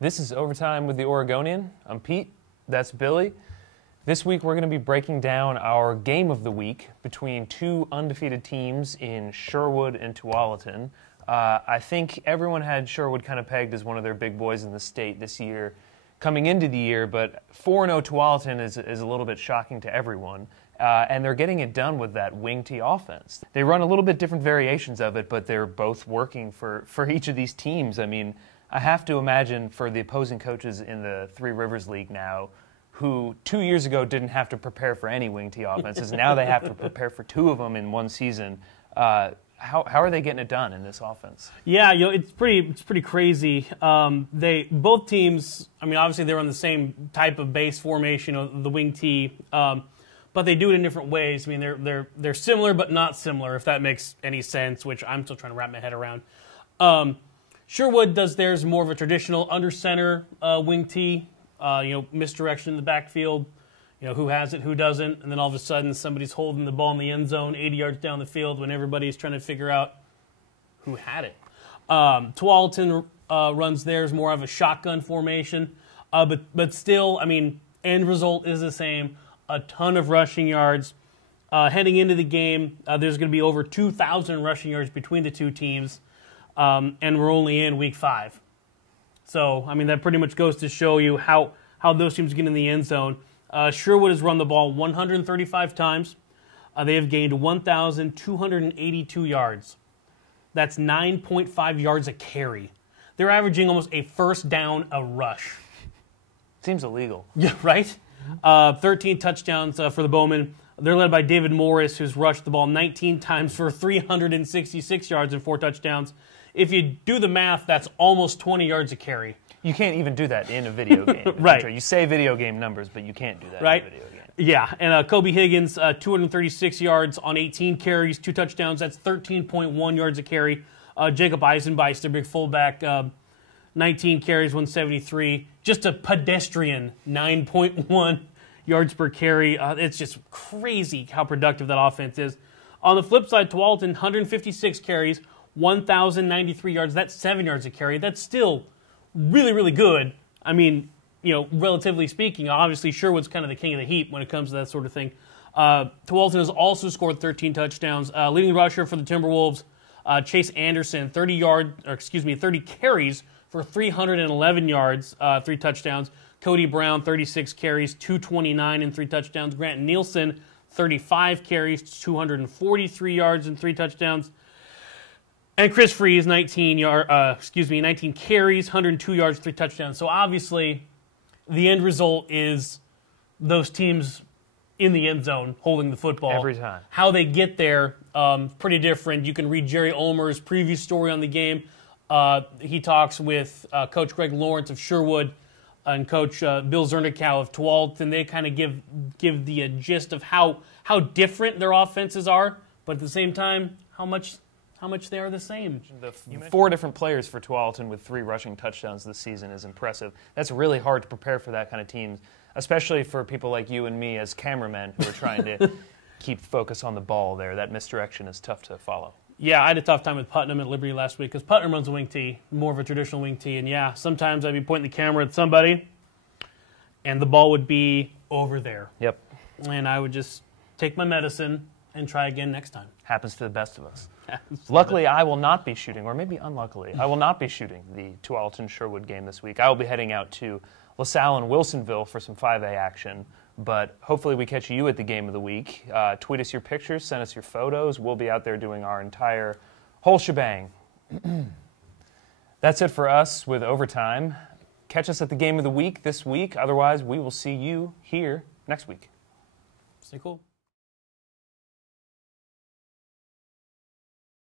This is Overtime with the Oregonian. I'm Pete. That's Billy. This week we're going to be breaking down our game of the week between two undefeated teams in Sherwood and Tualatin. I think everyone had Sherwood kind of pegged as one of their big boys in the state this year coming into the year, but 4-0 Tualatin is a little bit shocking to everyone. And they're getting it done with that wing tee offense. They run a little bit different variations of it, but they're both working for each of these teams. I mean, I have to imagine for the opposing coaches in the Three Rivers League now, who 2 years ago didn't have to prepare for any wing tee offenses, now they have to prepare for two of them in one season. How are they getting it done in this offense? Yeah, it's pretty crazy. Both teams, I mean, obviously they're on the same type of base formation of the wing tee, but they do it in different ways. I mean, they're similar but not similar, if that makes any sense, which I'm still trying to wrap my head around. Sherwood does theirs more of a traditional under center wing tee, misdirection in the backfield, who has it, who doesn't, and then all of a sudden somebody's holding the ball in the end zone 80 yards down the field when everybody's trying to figure out who had it. Tualatin runs theirs more of a shotgun formation, but still, I mean, end result is the same. A ton of rushing yards. Heading into the game, there's going to be over 2,000 rushing yards between the two teams, and we're only in week 5. So, I mean, that pretty much goes to show you how those teams get in the end zone. Sherwood has run the ball 135 times. They have gained 1,282 yards. That's 9.5 yards a carry. They're averaging almost a first down a rush. Seems illegal. Yeah, right? 13 touchdowns for the Bowmen. They're led by David Morris, who's rushed the ball 19 times for 366 yards and 4 touchdowns. If you do the math, that's almost 20 yards a carry. You can't even do that in a video game. Right. You say video game numbers, but you can't do that right? in a video game. Yeah, and Kobe Higgins, 236 yards on 18 carries, 2 touchdowns. That's 13.1 yards a carry. Jacob Eisenbeis, their big fullback, 19 carries, 173. Just a pedestrian 9.1 yards per carry. It's just crazy how productive that offense is. On the flip side, Tualatin, 156 carries, 1,093 yards. That's 7 yards a carry. That's still really, really good. I mean, relatively speaking, obviously Sherwood's kind of the king of the heap when it comes to that sort of thing. Tualatin has also scored 13 touchdowns. Leading rusher for the Timberwolves, Chase Anderson, 30 carries for 311 yards, 3 touchdowns. Cody Brown, 36 carries, 229 and 3 touchdowns. Grant Nielsen, 35 carries, 243 yards and 3 touchdowns. And Chris Freeze, 19 carries, 102 yards, 3 touchdowns. So obviously, the end result is those teams in the end zone holding the football. Every time. How they get there, pretty different. You can read Jerry Ulmer's preview story on the game. He talks with Coach Greg Lawrence of Sherwood and Coach Bill Zernikow of Tualatin. They kind of give the gist of how different their offenses are, but at the same time, how much they are the same. The 4 different players for Tualatin with 3 rushing touchdowns this season is impressive. That's really hard to prepare for that kind of team, especially for people like you and me as cameramen who are trying to keep focus on the ball there. That misdirection is tough to follow. Yeah, I had a tough time with Putnam at Liberty last week because Putnam runs a wing tee, more of a traditional wing tee. And yeah, sometimes I'd be pointing the camera at somebody and the ball would be over there. Yep. And I would just take my medicine and try again next time. Happens to the best of us. Luckily, I will not be shooting, or maybe unluckily, I will not be shooting the Tualatin-Sherwood game this week. I will be heading out to LaSalle and Wilsonville for some 5A action, but hopefully we catch you at the game of the week. Tweet us your pictures, send us your photos. We'll be out there doing our entire whole shebang. That's it for us with Overtime. Catch us at the game of the week this week. Otherwise, we will see you here next week. Stay cool.